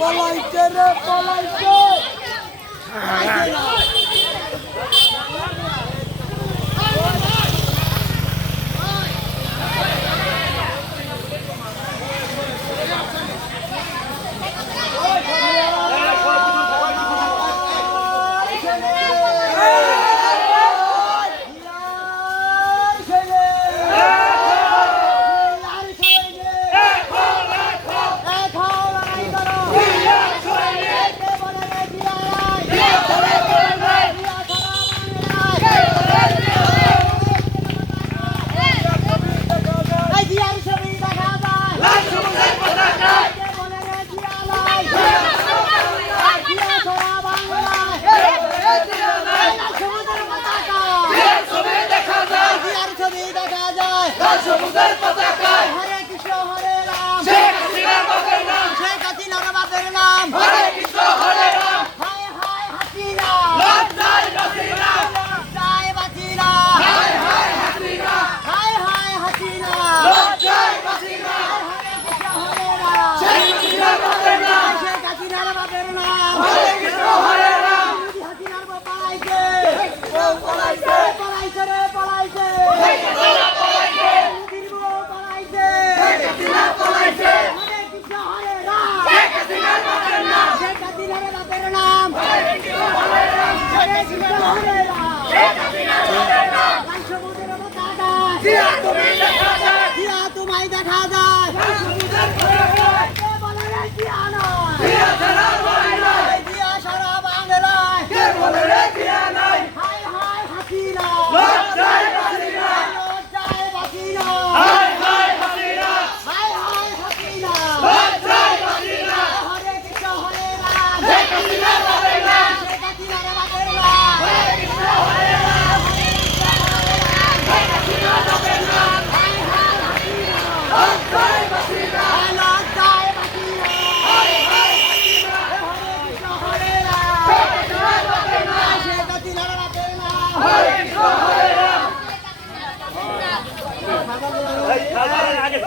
পলাইছে রে পলাইছে সমুদ্রের পতাকায় হরে কৃষ্ণ হরে রাম শেখ হাসিনার বাপের নাম শেখ হাসিনার বাপের নাম হরে কৃষ্ণ হরে রাম হায় হায় হাসিনা লজ্জায় হাসিনা লজ্জায় হাসিনা হায় হায় হাসিনা হায় হায় হাসিনা লজ্জায় হাসিনা হরে কৃষ্ণ হরে রাম শেখ হাসিনার বাপের নাম শেখ হাসিনার বাপের নাম হরে কৃষ্ণ হরে রাম হাসিনার বাপ পালাইছে পলাইছে পলাইছে রে পলাইছে শেখ হাসিনা পলাইছে মোদির বউ পলাইছে শেখ হাসিনা পলাইছে হরে কৃষ্ণ হরে রাম শেখ হাসিনার বাপের নাম শেখ হাসিনার বাপের নাম হরে কৃষ্ণ হরে রাম হরে কৃষ্ণ হরে রাম শেখ হাসিনার বাপের নাম লাল সমুদ্রের পতাকা জিয়া তুমি দেখা যায় জিয়া তোমায় দেখা যায় সমুদ্রের পতাকায় কে বলে রে জিয়া নয় জিয়া ছাড়া বাড়ি নাই জিয়া সারা বাংলায় কে বলে রে জিয়া নাই হায় হায় হাসিনা লজ্জায় হাসিনা লজ্জায় হাসিনা হায় হায় হাসিনা হায় হায় হাসিনা লজ্জায় হাসিনা হরে কৃষ্ণ হরে রাম শেখ হাসিনার বাপের নাম শেখ হাসিনার বাপের নাম হরে কৃষ্ণ হরে রাম শেখ হাসিনার বাপের নাম হায় হায় হাসিনা লজ্জায় হাসিনা লজ্জায় হাসিনা হায় হায় হাসিনা হরে কৃষ্ণ হরে রাম শেখ হাসিনার বাপের নাম শেখ হাসিনার বাপের নাম হরে কৃষ্ণ হরে রাম আগে